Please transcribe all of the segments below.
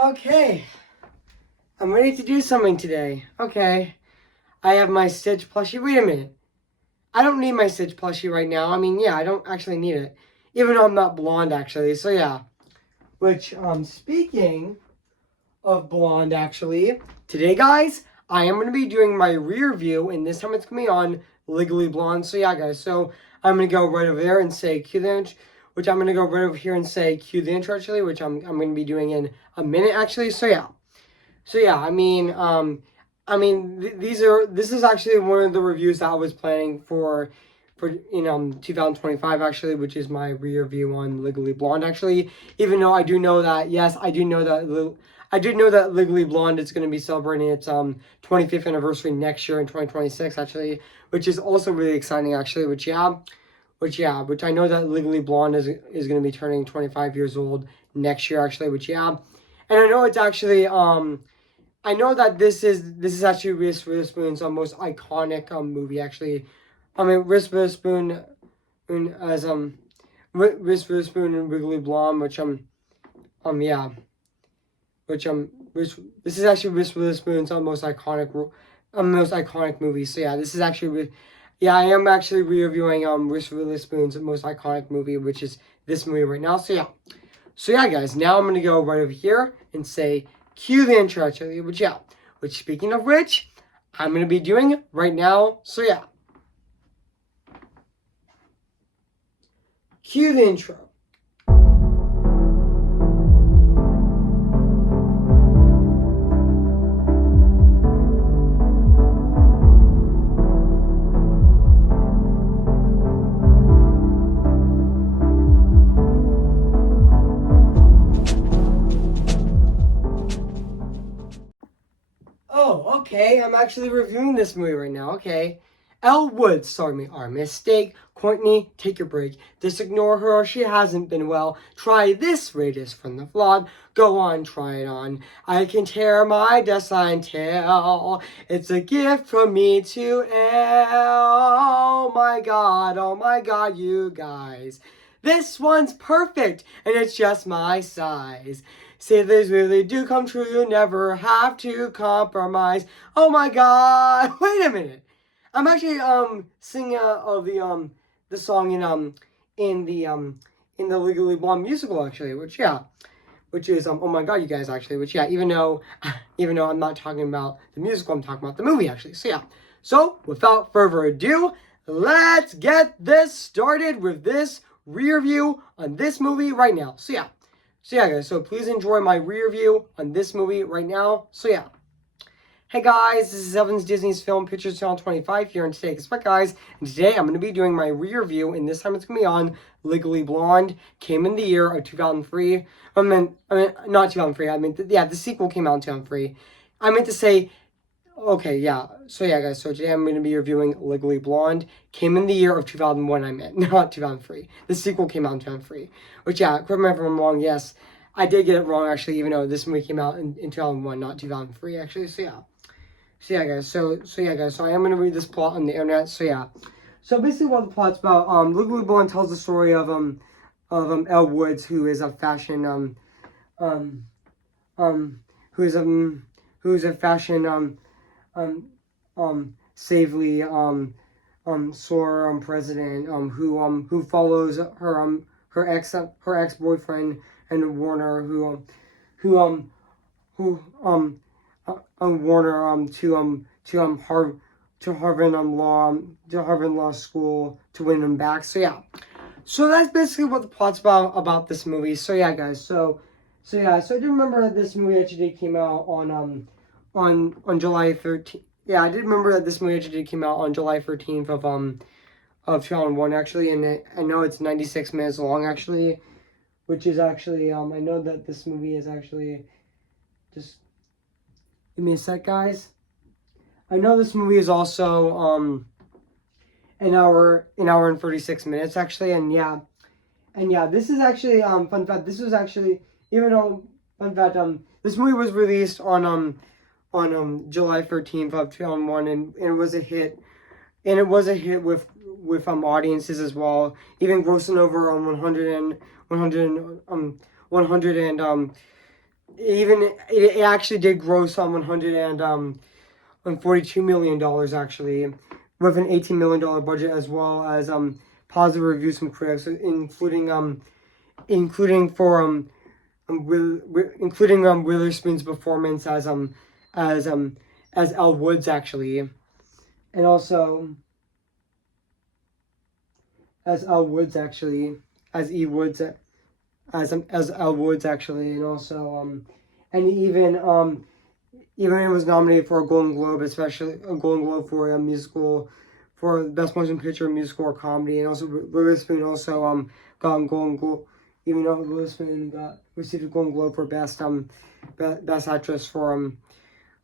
Okay, I'm ready to do something today. Okay, I have my Stitch plushie. Wait a minute. I don't need my Stitch plushie right now. I mean, yeah, I don't actually need it. Even though I'm not blonde, actually. So, yeah. Which, speaking of blonde, actually, today, guys, I am going to be doing my rear view, and this time it's going to be on Legally Blonde. So, yeah, guys, so I'm going to go right over there and say cue the intro, which I'm going to go right over here and say cue the intro, actually, which I'm going to be doing in a minute, actually. So, yeah. So yeah, this is actually one of the reviews that I was planning for 2025 actually, which is my re-review on Legally Blonde actually. Even though I do know that I did know that Legally Blonde is going to be celebrating its 25th anniversary next year in 2026 actually, which is also really exciting actually. Which I know that Legally Blonde is going to be turning 25 years old next year actually. And I know it's actually I know that this is actually Reese Witherspoon's most iconic movie actually. I mean Reese Witherspoon as Reese Witherspoon and Wiggly Blonde, yeah, this is actually Reese Witherspoon's most iconic movie. So yeah, this is actually yeah, I am actually reviewing Reese Witherspoon's most iconic movie, which is this movie right now. So yeah, guys, now I'm gonna go right over here and say cue the intro actually, which speaking of which, I'm gonna be doing right now. So yeah, cue the intro. Oh, okay. I'm actually reviewing this movie right now. Okay. Elle Woods, sorry, me our mistake. Courtney, take your break. Just ignore her, she hasn't been well. Try this radius from the flawed. Go on, try it on. I can tear my design tail. It's a gift from me to Elle. Oh my god, you guys. This one's perfect, and it's just my size. Say these really do come true, you never have to compromise. Oh my god, wait a minute. I'm actually singing of the song in the Legally Blonde musical actually, which is oh my god you guys actually, which yeah, even though I'm not talking about the musical, I'm talking about the movie actually. So yeah. So without further ado, let's get this started with this review on this movie right now. So yeah, guys, so please enjoy my review on this movie right now. So yeah. Hey guys, this is Evans Disney's Film Pictures Channel 25 here, and today, guess what guys? And today I'm going to be doing my review, and this time it's going to be on Legally Blonde. Came in the year of 2003. Not 2003, the sequel came out in 2003. I meant to say, okay, yeah. So yeah, guys, so today I'm going to be reviewing Legally Blonde. Came in the year of 2001, I meant, not 2003. The sequel came out in 2003. Which, yeah, correct me if I'm wrong, yes. I did get it wrong, actually, even though this movie came out in 2001, not 2003, actually, so yeah. So yeah, guys. So I am gonna read this plot on the internet. So yeah. So basically, what the plot's about, Legally Blonde tells the story of Elle Woods, who is a fashion um who is a fashion Savely president who follows her ex boyfriend and Warner who Warner to Harvard Law School to win him back. So yeah, so that's basically what the plot's about this movie. So yeah, guys. So I do remember that this movie actually came out on July 13th. Yeah, I did remember that this movie actually came out on July 13th of 2001 actually, and I know it's 96 minutes long actually, which is actually I know that this movie is actually just. Give me a sec, guys. I know this movie is also an hour and 36 minutes actually, and yeah, this is actually fun fact. This was actually, even though fun fact, this movie was released on July 13th of 2001, and it was a hit, with audiences as well, even grossing over 100 and it actually did gross on $142 million actually, with an $18 million budget, as well as positive reviews from critics, including for Witherspoon's performance as Elle Woods actually, and also as Elle Woods actually, as E Woods, as Elle Woods actually, and also and even it was nominated for a Golden Globe, especially a Golden Globe for a musical, for Best Motion Picture, musical or comedy, and also Witherspoon also got a Golden Globe, even though Witherspoon received a Golden Globe for best actress for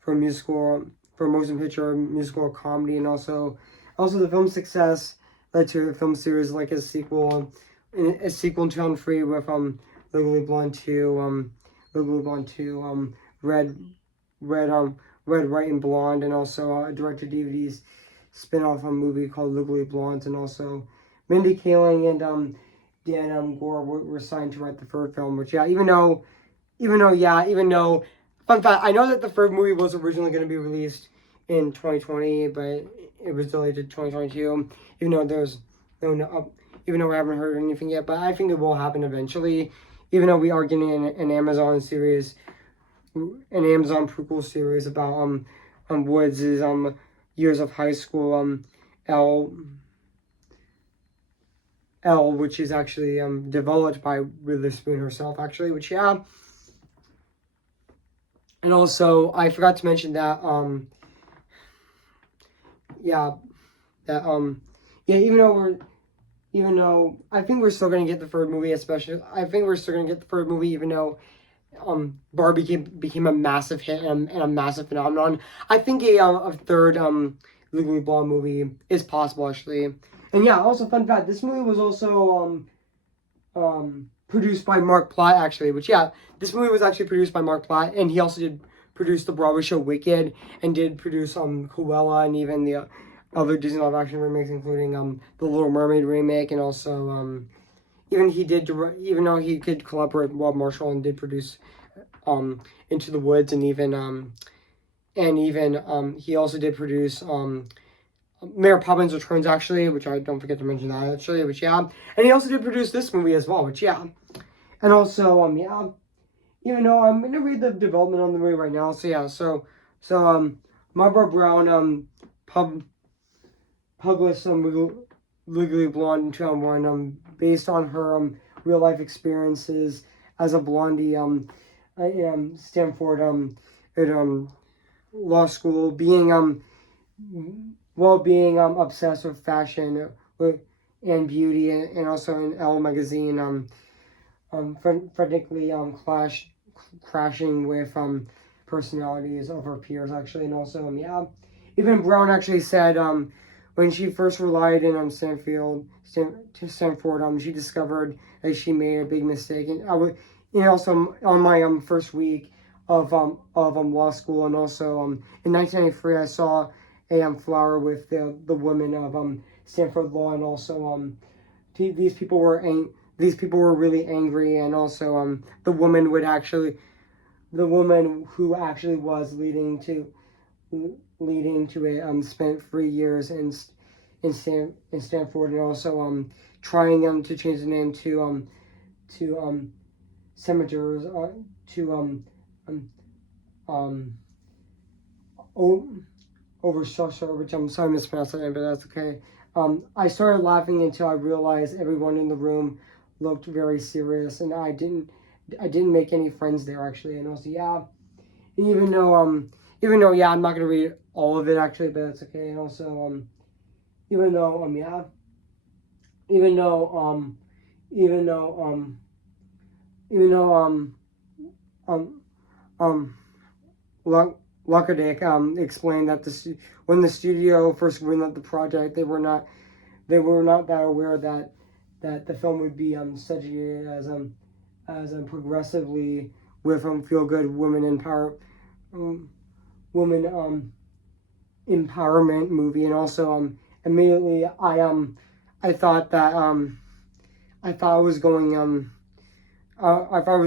musical, for motion picture, musical or comedy, and also the film's success led to a film series like a sequel in 2003 with Legally Blonde 2, Red, White, and Blonde, and also a direct-to-DVD spin-off movie called Legally Blonde, and also Mindy Kaling and Dan Gore were signed to write the third film, which even though, fun fact, I know that the third movie was originally going to be released in 2020, but it was delayed to 2022, even though there's even though we haven't heard anything yet, but I think it will happen eventually, even though we are getting an Amazon series, an Amazon prequel series about Woods' years of high school, Elle, which is actually developed by Witherspoon herself, actually, which and also I forgot to mention that even though I think we're still gonna get the third movie, even though Barbie became a massive hit and a massive phenomenon. I think a third Legally Blonde movie is possible, actually. And also fun fact, this movie was also produced by Mark Platt, actually. Which this movie was actually produced by Mark Platt, and he also did produce the Broadway show Wicked, and did produce Cruella, and even the other Disney live action remakes, including the Little Mermaid remake, and also even though he could collaborate with Rob Marshall and did produce Into the Woods, and he also did produce Mary Poppins Returns, actually, which I don't forget to mention that, actually, which and he also did produce this movie as well, which and also even though I'm gonna read the development on the movie right now, so Margaret Brown published Legally Blonde in 2001, based on her real life experiences as a blondie at Stanford at law school, being obsessed with fashion and beauty, and also in Elle magazine frantically crashing with personalities of her peers, actually, and also even Brown actually said when she first relied in Stanford, she discovered that she made a big mistake, and also on my first week of law school, and also in 1993 I saw a flower with the women of Stanford Law, and also these people were really angry, and also the woman who actually was leading to it spent 3 years in Stanford, and also trying to change the name to Senators Overstructure, which I'm sorry I mispronounced that name, but that's okay. I started laughing until I realized everyone in the room looked very serious, and I didn't make any friends there, actually. And also even though I'm not gonna read all of it, actually, but that's okay. And also even though Luckadick explained that when the studio first greenlit the project, they were not that aware that the film would be studied as progressively with feel good empowerment movie, and also immediately I thought that I thought it was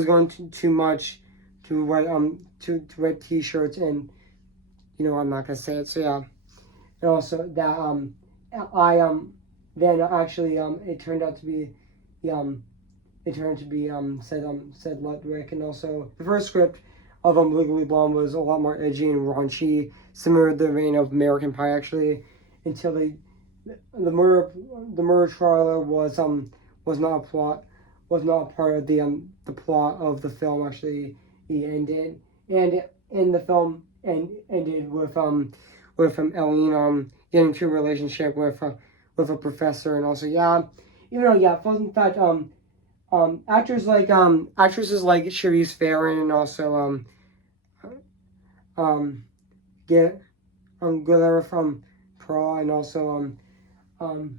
going too much wear t-shirts, and I'm not gonna say it. So yeah, and also that I then actually it turned out to be said Ludwig, and also the first script of Legally Blonde was a lot more edgy and raunchy, similar to the vein of American Pie actually, until the murder trial was not part of the plot of the film. Actually, he ended, and in the film ended with Elaine getting into a relationship with a professor, and also fun fact actresses like Charlize Theron, and also get Guillermo from Pro, and also Anicia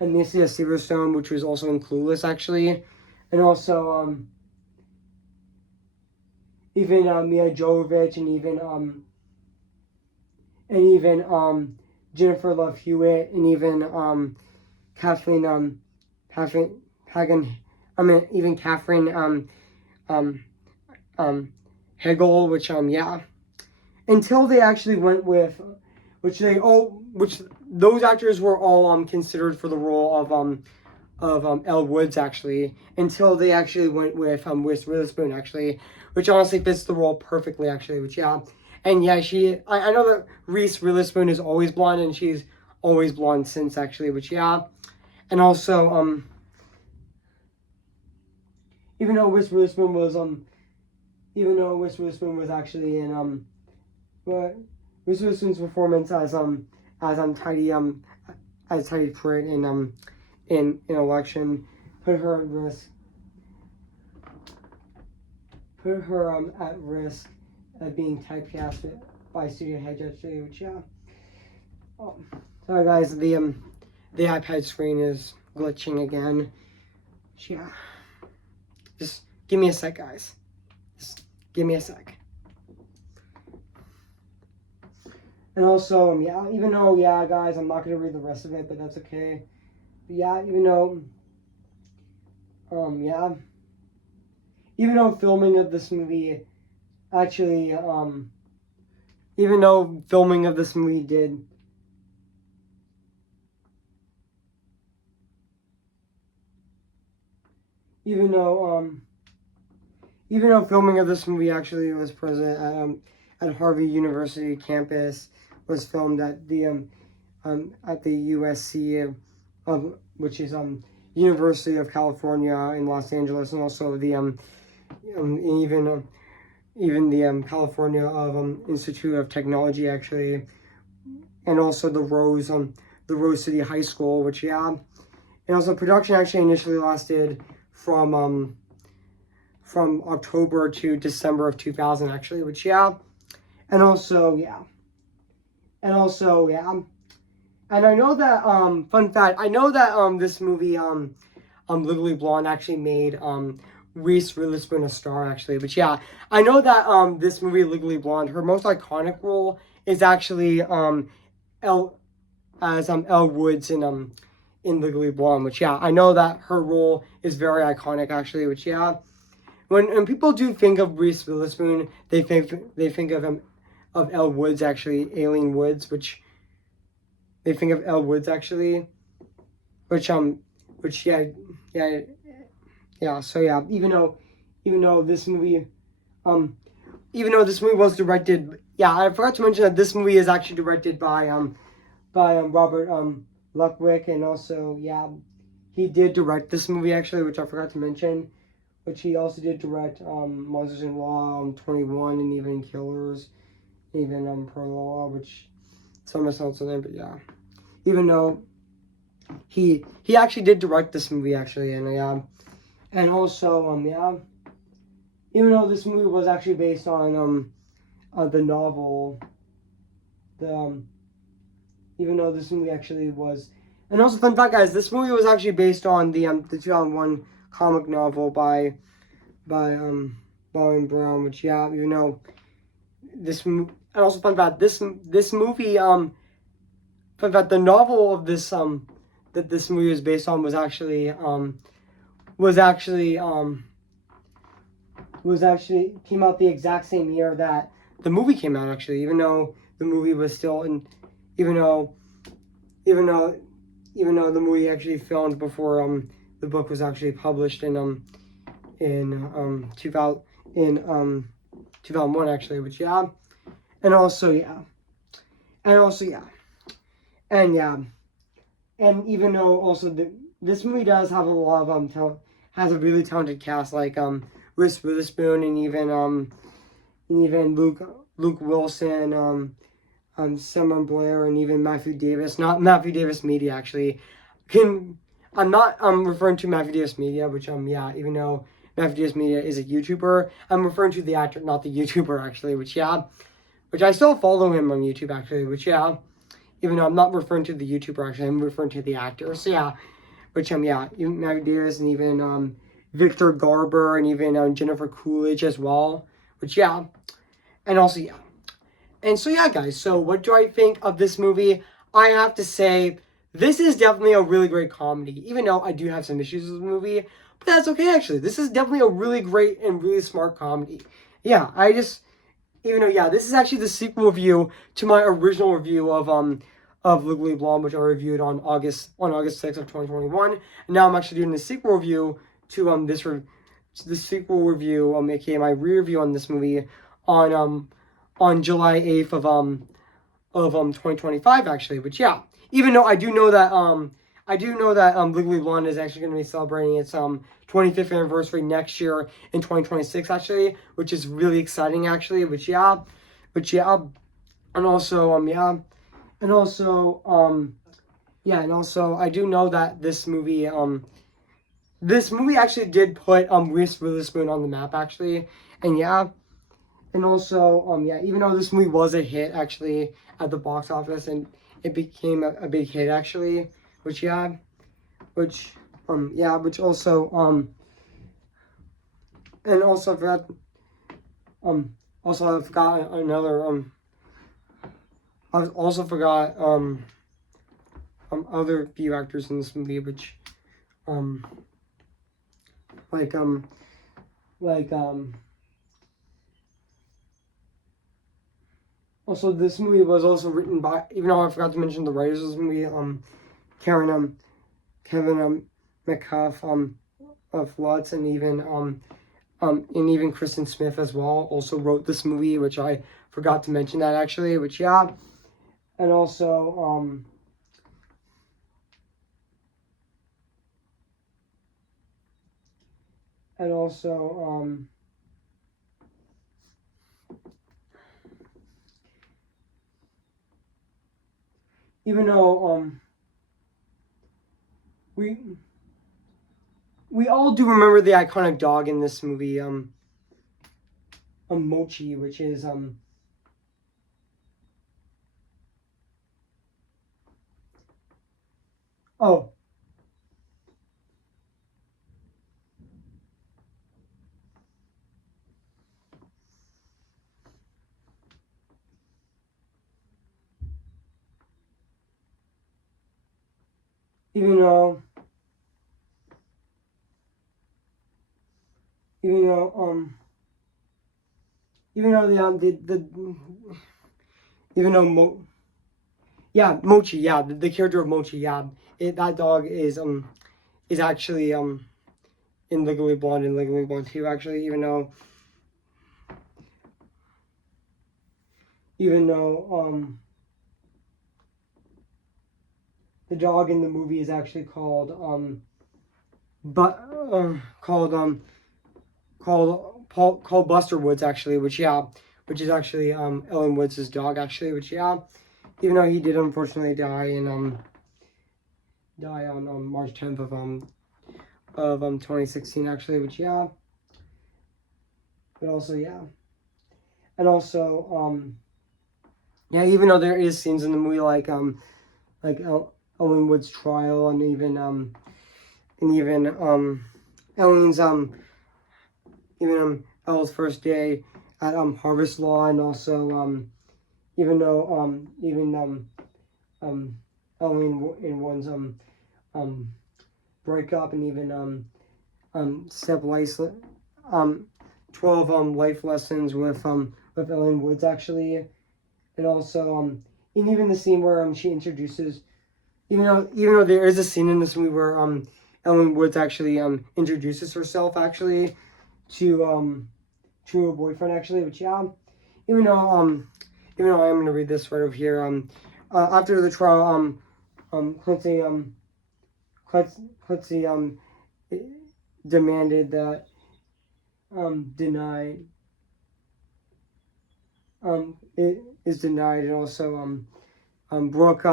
Silverstone, which was also in Clueless actually, and also even Mia Jovovich, and even Jennifer Love Hewitt, and even Kathleen Hagen, even Catherine Hegel, which until they actually went with, which those actors were all considered for the role of Elle Woods actually, until they actually went with Reese Witherspoon actually, which honestly fits the role perfectly actually, which and I know that Reese Witherspoon is always blonde, and she's always blonde since actually, which and also even though Reese Witherspoon was actually in but Reese Witherspoon's performance as Tidy Pruitt in Election put her at risk of being typecast by studio heads actually, which sorry guys, the iPad screen is glitching again. Just give me a sec, guys. Just give me a sec. And also, even though, guys, I'm not going to read the rest of it, but that's okay. But even though, even though filming of this movie actually, even though filming of this movie did, even though filming of this movie actually was present at Harvard University campus, was filmed at the USC which is University of California in Los Angeles, and also the even the California Institute of Technology actually, and also the Rose City High School, which and also production actually initially lasted from October to December of 2000 actually, which and also and I know that fun fact, I know that this movie Legally Blonde actually made Reese Witherspoon a star actually, but I know that this movie Legally Blonde, her most iconic role is actually Elle Woods in Legally Blonde, which I know that her role is very iconic actually, which when people do think of Reese Witherspoon, they think of Elle Woods actually, Aileen Woods, which they think of Elle Woods actually, which so even though this movie was directed, I forgot to mention that this movie is actually directed by Robert Ludwig, and also he did direct this movie actually, which I forgot to mention, which he also did direct Monsters in Law 21, and even Killers, even Pro, which some of the name, but even though he actually did direct this movie actually, and also even though this movie was actually based on the novel, even though this movie actually was, and also fun fact guys, this movie was actually based on the 2001 comic novel by Barry Brown, which even though and also fun fact, this movie fun fact, the novel of this that this movie was based on was actually was actually came out the exact same year that the movie came out, actually, even though the movie was still in, even though even though even though the movie actually filmed before the book was actually published in 2000 in 2001, actually, which yeah. And also yeah. And also yeah. And yeah. And even though also this movie does have a lot of has a really talented cast, like Reese Witherspoon, and even Luke Wilson, Simon Blair, and even Matthew Davis. Not Matthew Davis Media, actually. I'm not referring to Matthew Davis Media, which yeah, even though Matthew Davis Media is a YouTuber, I'm referring to the actor, not the YouTuber, actually. Which I still follow him on YouTube, actually. Which yeah, even though I'm not referring to the YouTuber, actually, I'm referring to the actor. So yeah, which yeah, even Matthew Davis, and even Victor Garber, and even Jennifer Coolidge as well. Which yeah, and also yeah. And so yeah, guys, so what do I think of this movie? I have to say, this is definitely a really great comedy, even though I do have some issues with the movie, but that's okay, actually. This is definitely a really great and really smart comedy. Yeah, even though, yeah, this is actually the sequel review to my original review of Legally Blonde, which I reviewed on August 6th of 2021, and now I'm actually doing the sequel review to the sequel review, aka my re-review on this movie on July 8th of 2025, actually. Which yeah, even though I do know that Legally Blonde is actually going to be celebrating its 25th anniversary next year in 2026, actually, which is really exciting, actually. Which yeah, and also yeah, and also yeah, and also I do know that this movie actually did put Reese Witherspoon on the map, actually. And yeah, and also, yeah, even though this movie was a hit, actually, at the box office, and it became a big hit, actually, which, yeah, which also, and also, I forgot another, I also forgot, other few actors in this movie, which, um, like, like, also, this movie was also written by, even though I forgot to mention the writers of this movie, Kevin McCuff, of Lutz, and even Kristen Smith as well also wrote this movie, which I forgot to mention that, actually, which yeah, and also and also even though we all do remember the iconic dog in this movie, Mochi, which is oh, even though even though even though the even though yeah, Mochi, yeah, the character of Mochi, yeah, that dog is actually in Legally Blonde and Legally Blonde 2, actually, even though the dog in the movie is actually called but called Buster Woods, actually, which yeah, which is actually Ellen Woods' dog, actually, which yeah, even though he did unfortunately die on March 10th of 2016, actually, which yeah, but also yeah, and also yeah, even though there is scenes in the movie like Ellen Wood's trial, and even Ellen's Elle's first day at Harvest Law, and also even though Ellen in one's breakup, and even Seb Lyslin, 12 life lessons with Ellen Woods actually, and also and even the scene where she introduces, even though there is a scene in this movie where Ellen Woods actually introduces herself actually to her boyfriend actually, which yeah, even though even though I'm gonna read this right over here after the trial Clancy demanded that denied it is denied, and also Brooke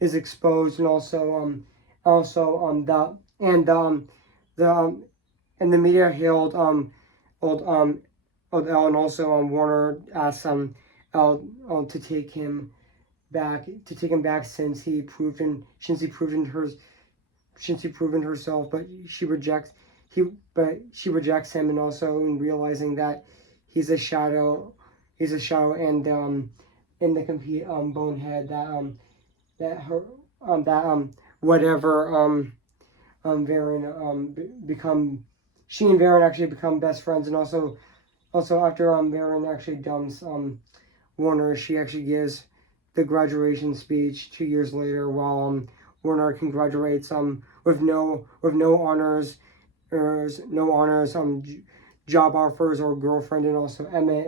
is exposed, and also that the and the media hailed old Elle, and also Warner asked Elle to take him back since he proven herself, but she rejects him, and also in realizing that he's a shadow and in the complete bonehead that whatever Varen become she and Varen actually become best friends, and also after Varen actually dumps Warner, she actually gives the graduation speech 2 years later, while Warner congratulates with no honors job offers or girlfriend, and also Emma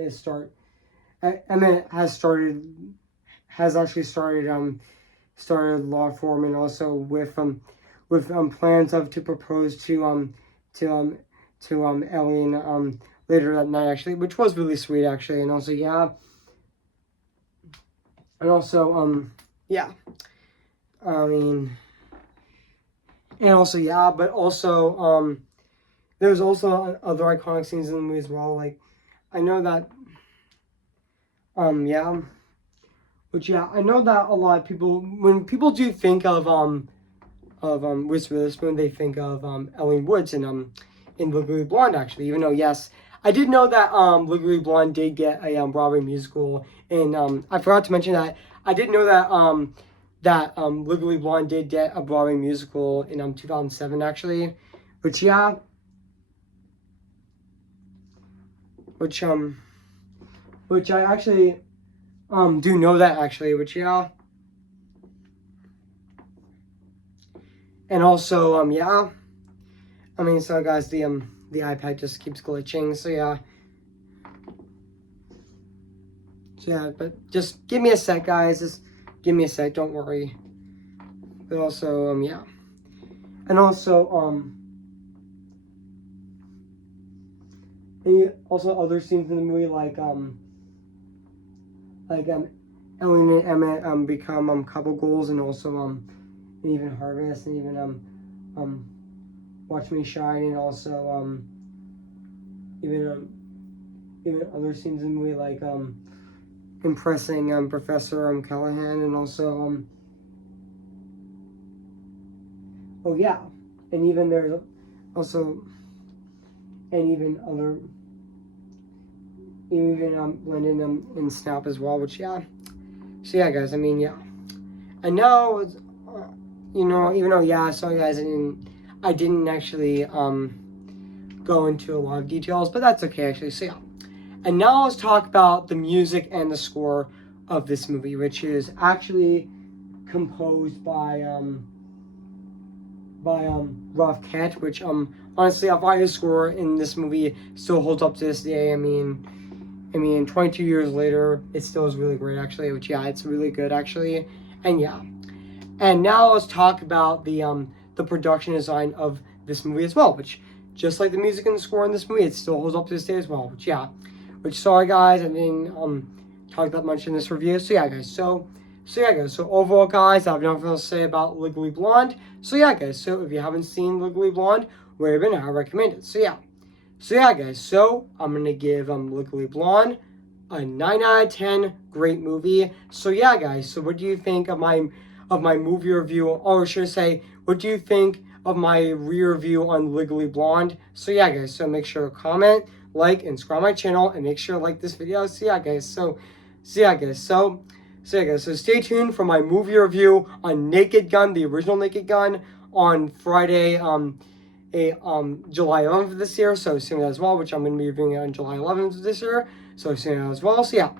has actually started law firm, and also with plans to propose to Ellen later that night actually, which was really sweet actually, and also yeah, and also yeah, I mean, and also yeah, but also there's also other iconic scenes in the movie as well. Like I know that yeah, which yeah, I know that a lot of people, when people do think of Reese Witherspoon, they think of Ellen Woods in Legally Blonde actually. Even though yes, I did know that Legally Blonde did get a Broadway musical, and I forgot to mention that I did know that Legally Blonde did get a Broadway musical in 2007 actually, which yeah, which I actually do know that actually, which yeah, and also yeah, I mean, so guys, the iPad just keeps glitching, so yeah. So yeah, but just give me a sec, guys. Just give me a sec. Don't worry. But also, yeah, and also, and also other scenes in the movie like Ellen and Emmett become couple goals, and also and even Harvest, and even Watch Me Shine, and also even even other scenes in the movie like impressing Professor Callahan, and also oh yeah, and even there's also and even other even Blendon and Snap as well, which yeah. So yeah, guys, I mean yeah, I know even though yeah, sorry guys, I didn't actually go into a lot of details, but that's okay actually. So yeah. And now let's talk about the music and the score of this movie, which is actually composed by Ralph Kett, which honestly I find his score in this movie still holds up to this day. I mean 22 years later, it still is really great actually, which yeah, it's really good actually. And yeah. And now let's talk about the production design of this movie as well, which just like the music and the score in this movie, it still holds up to this day as well, which yeah. Which sorry guys, I didn't talk that much in this review. So yeah guys, so yeah guys, so overall guys, I have nothing else to say about Legally Blonde. So yeah guys, so if you haven't seen Legally Blonde, where have been, I recommend it. So yeah. So yeah guys, so I'm gonna give Legally Blonde a 9 out of 10, great movie. So yeah guys, so what do you think of my movie review, or should I say, what do you think of my re-review on Legally Blonde? So yeah guys, so make sure to comment, like, and subscribe my channel, and make sure to like this video. So yeah guys, so yeah guys, so stay tuned for my movie review on Naked Gun, the original Naked Gun, on Friday a July 11th of this year, so seeing that as well, which I'm going to be reviewing it on July 11th of this year, so seeing that as well. So yeah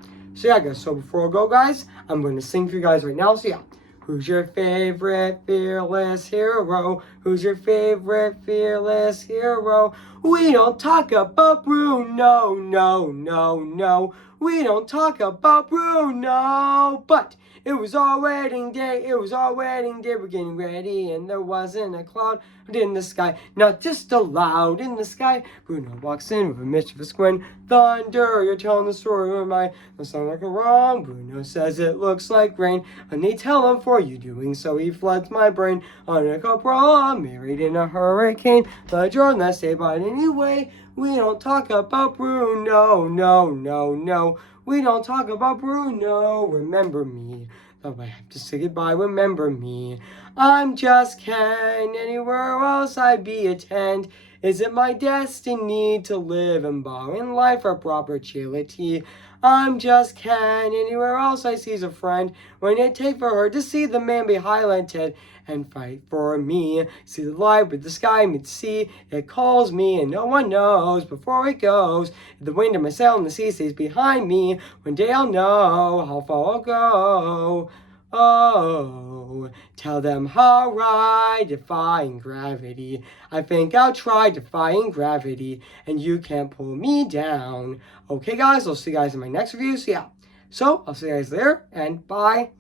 guys, so before I go guys, I'm going to sing for you guys right now. So yeah, who's your favorite fearless hero? Who's your favorite fearless hero? We don't talk about Bruno, no. We don't talk about Bruno, but it was our wedding day, we're getting ready, and there wasn't a cloud in the sky, not just a loud in the sky. Bruno walks in with a mischievous grin. Thunder, you're telling the story, or am I? That sounds like a wrong. Bruno says it looks like rain, and they tell him for you doing so he floods my brain. On a cobra, married in a hurricane, the Jordan that stayed, but anyway, we don't talk about Bruno, no. We don't talk about Bruno, remember me. Though I have to say goodbye, remember me. I'm just Ken, anywhere else I'd be a tent. Is it my destiny to live and bow in life for proper charity? I'm just Ken, anywhere else I see's a friend. When it take for her to see the man be highlighted and fight for me. See the light with the sky mid sea, it calls me and no one knows before it goes. If the wind of my sail and the sea stays behind me, one day I'll know how far I'll go. Oh, tell them how I defying gravity. I think I'll try defying gravity, and you can't pull me down. Okay, guys, I'll see you guys in my next review. So yeah, I'll see you guys there, and bye.